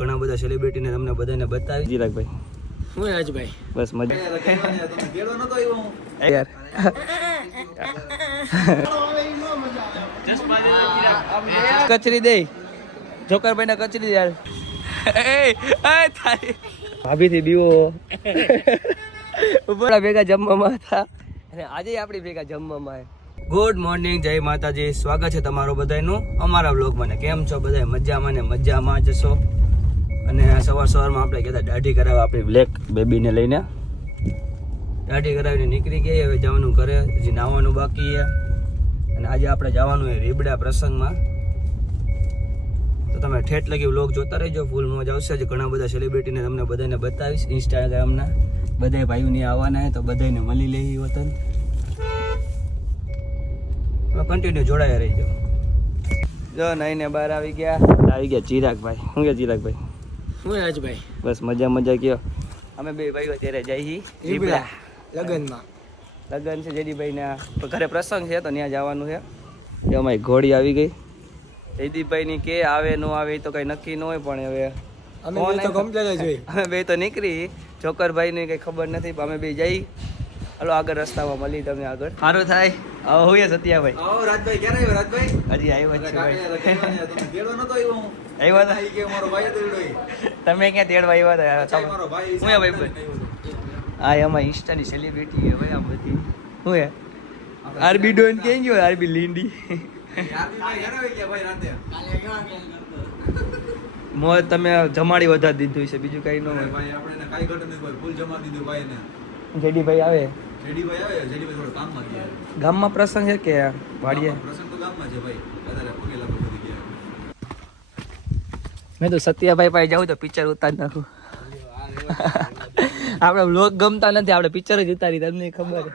ઘણા બધા સેલિબ્રિટીને તમને બધાને બતાવી. ચિરાગભાઈ હું રાજભાઈ બસ મજા યાર કચરી દે જોકરભાઈ ને કચરી યાર ભાભી થી બીવો ભેગા જમવામાં હતા અને આજે આપણી ભેગા જમવામાં. ગુડ મોર્નિંગ, જય માતાજી. સ્વાગત છે તમારું બધાનું અમારા વ્લોગમાં. કેમ છો બધા? મજામાં ને મજામાં જશો. અને સવારમાં આપણે કહેતા દાઢી કરાવવા આપણી બ્લેક બેબીને લઈને દાઢી કરાવીને નીકળી ગઈ. હવે જવાનું ઘરે, હજી નાવાનું બાકી છે. અને આજે આપણે જવાનું છે રીબડા પ્રસંગમાં. તો તમે ઠેઠ લગી વ્લોગ જોતા રહેજો, ફૂલ મોજ આવશે. હજી ઘણા બધા સેલિબ્રિટીને તમને બધાને બતાવીશ. ઇન્સ્ટાગ્રામના બધા ભાઈઓને આવવાના છે તો બધાને મળી લઈ વતન. કન્ટિન્યુ જોડાયા રહીજો. જો નાઈને બહાર આવી ગયા ચિરાગભાઈ. શું કે ચિરાગભાઈ? હું રાજભાઈ બસ મજા કયો. અમે બે ભાઈઓ અત્યારે જઈએ રીબડા લગનમાં. લગન છે જયદીપભાઈના ઘરે પ્રસંગ છે તો ત્યાં જવાનું છે. અમારી ઘોડી આવી ગઈ. જયદીપભાઈની કે આવે ન આવે એ તો કઈ નક્કી ન હોય, પણ હવે અમે બે તો નીકળી. જોકરભાઈની કઈ ખબર નથી, પણ અમે બે જઈ. હાલો આગળ રસ્તામાં મળી તમને આગળ. સારું થાય. આવો હોય સત્યાભાઈ. આવો રાજભાઈ. ક્યારે આવ્યો રાજભાઈ? હજી આવ્યો છે ભાઈ. તમે ક્યાં તેડવા આવ્યા હતા? હું ભાઈ હા એમાં ઇન્સ્ટાની સેલિબ્રિટી છે ભાઈ. આમ બધી શું હે આરબી ડોન ક્યાં ગયો? આરબી લીંડી મોજ તમે જમાડી વધારી દીધું છે, બીજું કઈ ન હોય. જેડીભાઈ આવે. ગામમાં પ્રસંગ છે કે વાડીએ? મેં તો સત્યાભાઈ પાસે જાઉં તો પિક્ચર ઉતારી નાખું. આપણે વ્લોગ ગમતા નથી, આપણે પિક્ચર જ ઉતારી. તમને ખબર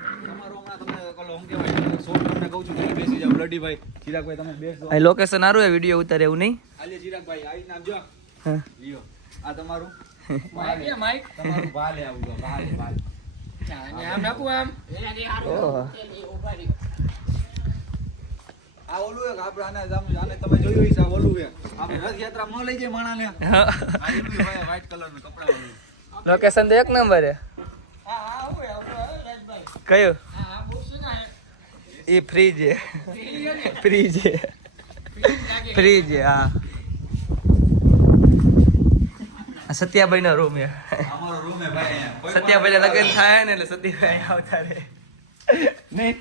લોકેશન સારું હે, વિડીયો ઉતારે એવું નહીં. લોકેશન તો એક નંબર હે. કયું? એ ફ્રીજ છે. ફ્રીજ છે હા. સત્યાભાઈ નો રૂમ છે. સત્યાભાઈ ના લગ્ન થાય ને એટલે સત્યાભાઈ આવતા રહે નહીં.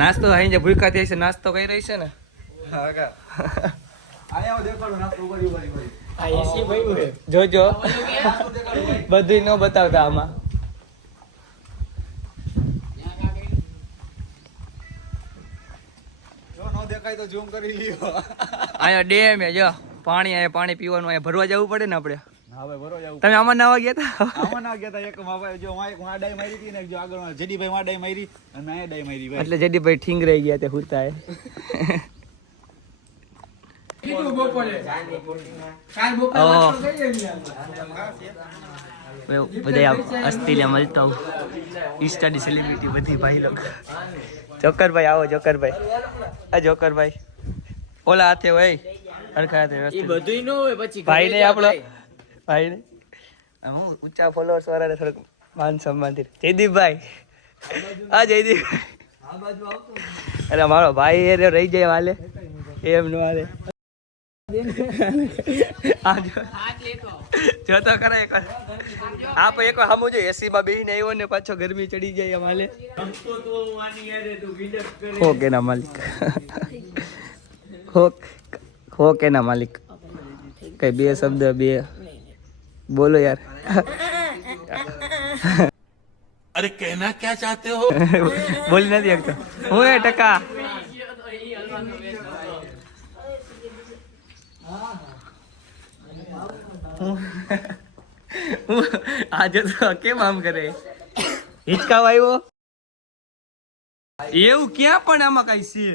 નાસ્તો અહીં ભૂખા થઈ છે, નાસ્તો કઈ રહી છે ને. જોજો બધું ન બતાવતા આમાં. અહીંયા ડેમ હે. જો પાણી, અહીંયા પાણી પીવાનું. અહીંયા ભરવા જવું પડે ને આપણે. તમે આમાં નાવા ગયા હતા? એટલે જેડીભાઈ ઠીંગ રહી ગયા તે હુતા. બધા અસ્તીલે મળતા ઇન્સ્ટાની સેલિબ્રિટી બધી ભાઈ લોકો. જોકરભાઈ આવો. જોકરભાઈ ઓલા હાથે હોય હરખા હાથે બધું ન હોય. પછી ભાઈ ને આપણો ભાઈ ને હું ઊંચા ફોલોઅર્સ વાળાને થોડુંક માન સન્માન થી. જયદીપભાઈ હા જયદીપભાઈ. અરે મારો ભાઈ એ રહી જાય હાલે એમ ન હાલે. જોતો કરે એક વાર. હા પણ એક વાર સામું જો એસી માં બેહીને આવ્યો ને પાછો ગરમી ચડી જાય એમ હાલે. હોક એના માલિક. હોક એના માલિક. કઈ બે શબ્દ બે બોલો યાર. અરે कहना क्या चाहते हो? બોલી નથી શકતો હું. એ ટકા આજે તો કેમ આમ કરે? હિચકાવ આવ્યો એવું ક્યાં? પણ આમાં કઈ છે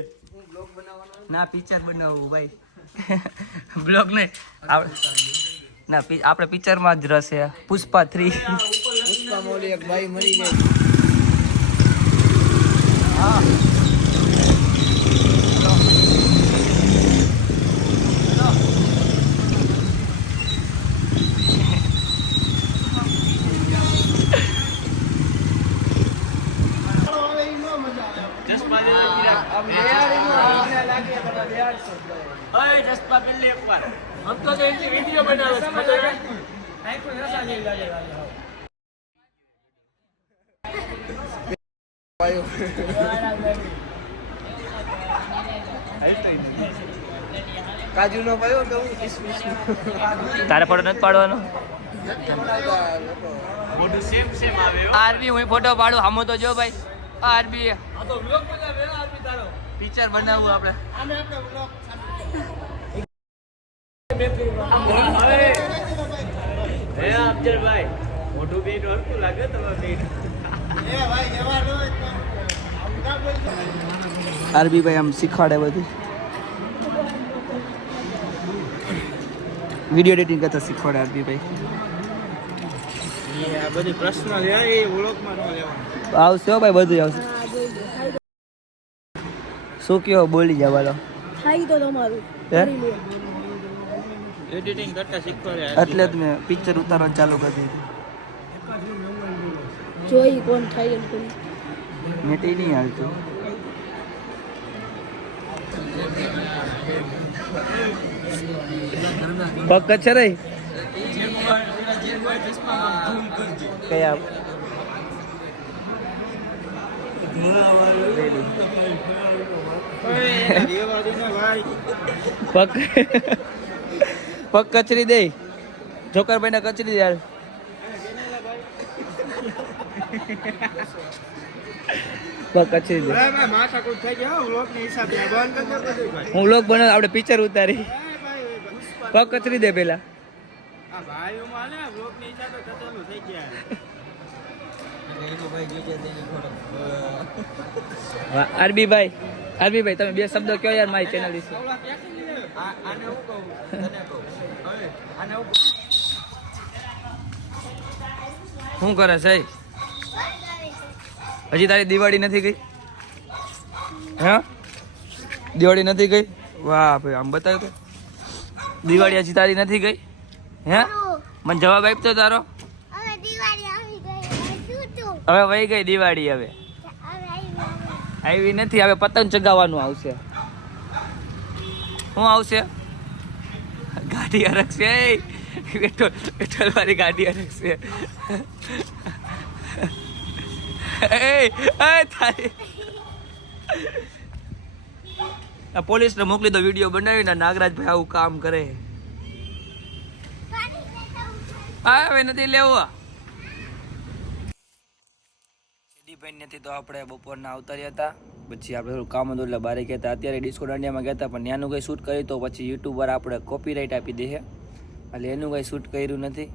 ના. પિક્ચર બનાવવું ભાઈ. બ્લોગ નહીં ના, આપણે પિક્ચરમાં જ રસ છે. પુષ્પા 3. પુષ્પા મોલી એક ભાઈ મરી ગઈ. કાજુ નો પાયો કે તારે ફોટો નથી પાડવાનો આરબી હું ફોટો પાડું હામો તો જો ભાઈ આરબી પિક્ચર બનાવવું આપણે અફજલભાઈ મોટું પેટ ઓળખું લાગે તમારું પેટ આરબી ભાઈ આમ શીખવાડે બધું વિડીયો એડિટિંગ કરતા શીખવાડે આરબી ભાઈ આ બધી પ્રશ્ન છે એ ઓળખમાં ન લેવાનું. આવશે હો ભાઈ બધું આવશે શું કયો બોલી જવાલો થાય તો તમારું હે? કરી લે. એડિટિંગ કરતા શીખવાડે. એટલે જ મેં પિક્ચર ઉતારવાનું ચાલુ કરી દીધું જોઈ કોણ થાય એમ કોણ. મેં તે નહીં હાલતું પગ કચ્છ રહી કયા પગ પગ કચરી દે જોકરભાઈ ને કચરી દે યાર પગ કચરી દે માથાકૂટ થઈ ગયા વ્લોગની હિસાબે આ બંધ કરી દો બધું ભાઈ. હું લોક બનાવ આપણે પિક્ચર ઉતારી પગ કચરી દે પેલા આ ભાઈઓમાં ને વ્લોગની હિસાબે કચેલું થઈ ગયા. આરબી ભાઈ તમે બે શબ્દો કયો યાર મારી ચેનલ વિશે શું કરે છે હજી તારી દિવાળી નથી ગઈ હે દિવાળી નથી ગઈ વાહ ભાઈ આમ બતાવ તો દિવાળી હજી તારી નથી ગઈ હે મને જવાબ આપ્યો તારો હવે વહી ગઈ દિવાળી હવે આવી નથી હવે પતંગ ચગાવવાનું આવશે શું આવશે ગાડી અરકશે પેટ્રોલ વાળી ગાડી અરકશે પોલીસને મોકલી દો વિડીયો બનાવીને નાગરાજભાઈ આવું કામ કરે હા હવે નથી લેવું ભાઈ નથી તો આપણે બપોરના આવતા હતા પછી આપણે થોડું કામ હતું એટલે બારે ગયા હતા અત્યારે ડિસ્કો દાંડિયામાં ગયા હતા પણ ત્યાંનું કંઈ શૂટ કર્યું તો પછી યુટ્યુબર આપણે કોપીરાઇટ આપી દે છે એટલે એનું કંઈ શૂટ કર્યું નથી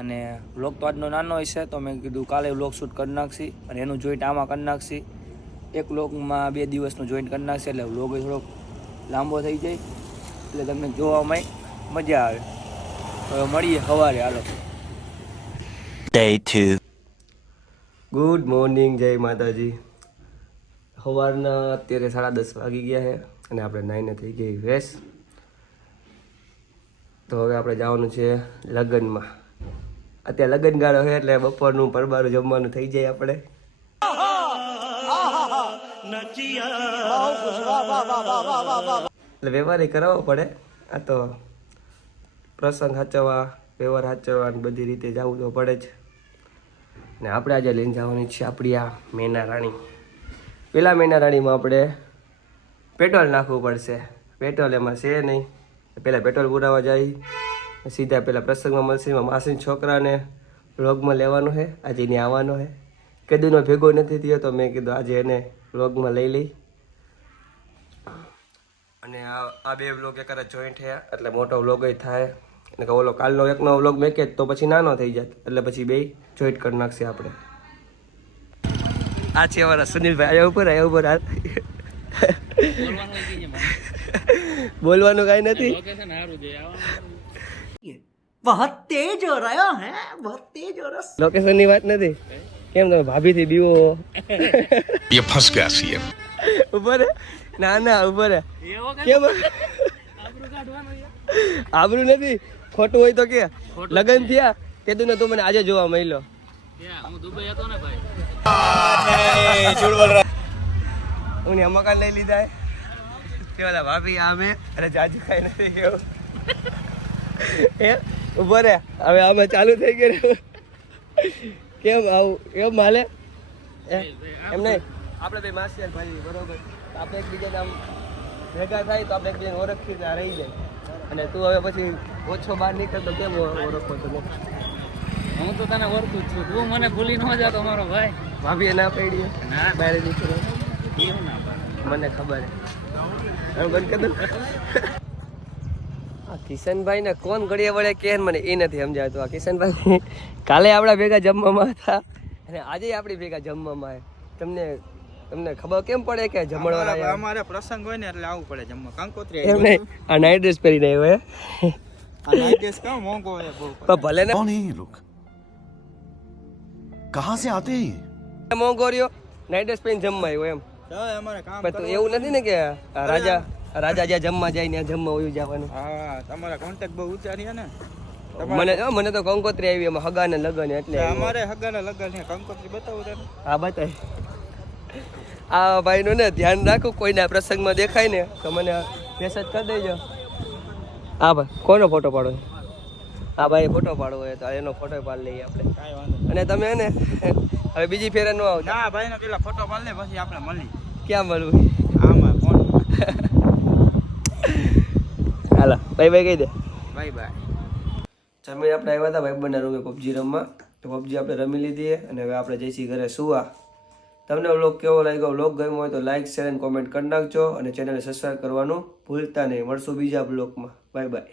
અને વ્લોગ તો આજનો નાનો હશે તો મેં કીધું કાલે વ્લોગ શૂટ કરી નાખશી અને એનું જોઈન્ટ આમાં કરી નાખશી એક વ્લોગમાં 2 દિવસનું જોઈન્ટ કરી નાખશે એટલે વ્લોગ થોડોક લાંબો થઈ જાય એટલે તમને જોવામાં મજા આવે હવે મળીએ સવારે હાલો Day 2 ગુડ મોર્નિંગ જય માતાજી સવારના અત્યારે 10:30 વાગી ગયા છે અને આપણે નાઈને થઈ ગઈ વેસ તો હવે આપણે જવાનું છે લગ્નમાં અત્યારે લગ્ન ગાળો છે એટલે બપોરનું પરબારું જમવાનું થઈ જાય આપણે એટલે વ્યવહાર કરાવવો પડે આ તો પ્રસંગ સાચવવા વ્યવહાર સાચવવા અને બધી રીતે જવું તો પડે જ ને આપણે આજે લઈને જવાની છે આપણી આ મેના રાણી પેલા મેના રાણીમાં આપણે પેટ્રોલ નાખવું પડશે પેટ્રોલ એમાં છે નહીં પહેલાં પેટ્રોલ પુરાવા જાય સીધા પહેલાં પ્રસંગમાં મળશે એમાં માસીના છોકરાને વ્લોગમાં લેવાનો છે આજે એને આવવાનો છે કદીનો ભેગો નથી થયો તો મેં કીધું આજે એને વ્લોગમાં લઈ લઈ અને આ બે વ્લોગ એક જોઈન્ટ થયા એટલે મોટો વ્લોગ જ થાય અને ઓલો કાલનો એકનો વ્લોગ મેકે તો પછી નાનો થઈ જાય એટલે પછી બે જોઈન્ટ કરી નાખશે આપણે આ છે અમારા સુનિલભાઈ આયા ઉપર બોલવાનું કાંઈ નથી લોકેશન ની વાત નથી કેમ તમે ભાભીથી બીવો ये फंस गया सीएम। ઉભો રે ના ના ઉભો રે કેમ આબરૂ નથી ખોટું હોય તો કે લગન થયા તે તું તું મને આજે જોવા મળ્યો હું દુબઈ હતો ને ભાઈ હું મકાન લઈ લીધા કે ઓલા ભાભી આમે અરે જાજુ ખાઈ નથી ગયો એ ઉભો રે હવે આમે ચાલુ થઈ ગયું કેમ આવું એમ માલે એમ નહીં આપણે બે માસી ભાઈ બરોબર આપણે એકબીજાને આમ ભેગા થાય તો આપણે એકબીજાને ઓળખી રહી જાય અને તું હવે પછી ઓછો બહાર નીકળતો કેમ ઓળખો તમે હું તો તને ઓળખું જ છું તું મને ભૂલી ન જાતો મારો ભાઈ ભાભીએ ના પડી ના બહાર નીકળો એવું ના પાડે મને ખબર હે હવે બંધ કરી દઉં આ કિશનભાઈ ને કોણ ઘડીએ વળે કે મને એ નથી સમજાતું આ કિશનભાઈ કાલે આપણા ભેગા જમવામાં હતા અને આજે આપણી ભેગા જમવામાં આવે તમને ખબર કેમ પડે કે જમણવાળા અમારે પ્રસંગ હોય ને એટલે આવવું પડે જમવા કંકોત્રી એમ નહીં આ નાઇટ ડ્રેસ પહેરીને આવ્યો હે આ નાઈટ ડ્રેસ કેવો મોંઘો હોય બહુ પણ ભલે ને कौन है ये लोग? कहाँ से आते हैं ये? મોંઘો રહ્યો નાઇટ ડ્રેસ પહેરીને જમવા આવ્યો એમ ચાલ અમારે કામ પણ તો એવું નથી ને કે આ રાજા જ્યાં જમવા જાય ને જમવા વયું જવાનું હા તમારા કોન્ટેક્ટ બહુ ઊંચા રહ્યા ને મને તો કંકોત્રી આવી એમાં હગા ને લગન એટલે અમારે હગાના લગન છે કંકોત્રી બતાવું તને હા બતાય આ ભાઈનું ને ધ્યાન રાખો કોઈના પ્રસંગમાં દેખાય ને તો મને મેસેજ કરી દેજો હા ભાઈ કોનો ફોટો પાડો હા ભાઈ ફોટો પાડવો હોય તો એનો ફોટો પાડી લઈએ આપણે કાંઈ વાંધો અને તમે ને હવે બીજી ફેરે ન આવતા ના ભાઈ ને પેલા ફોટો પાડ લે પછી આપણે મળી ક્યાં મળવું આમાં ફોન હાલા ભાઈ ભાઈ કહી દે બાય બાય જમીન આપણે આવ્યા હતા ભાઈ બંને રૂમે પબજી રમવા તો પબજી આપણે રમી લીધી અને હવે આપણે જઈશી ઘરે સુવા તમને વ્લોગ કેવો લાગ્યો વ્લોગ ગમ્યો હોય તો લાઈક શેર અને કોમેન્ટ કરી નાખજો અને ચેનલને સબસ્ક્રાઈબ કરવાનું ભૂલતા નહીં મળશું બીજા બ્લોગમાં બાય બાય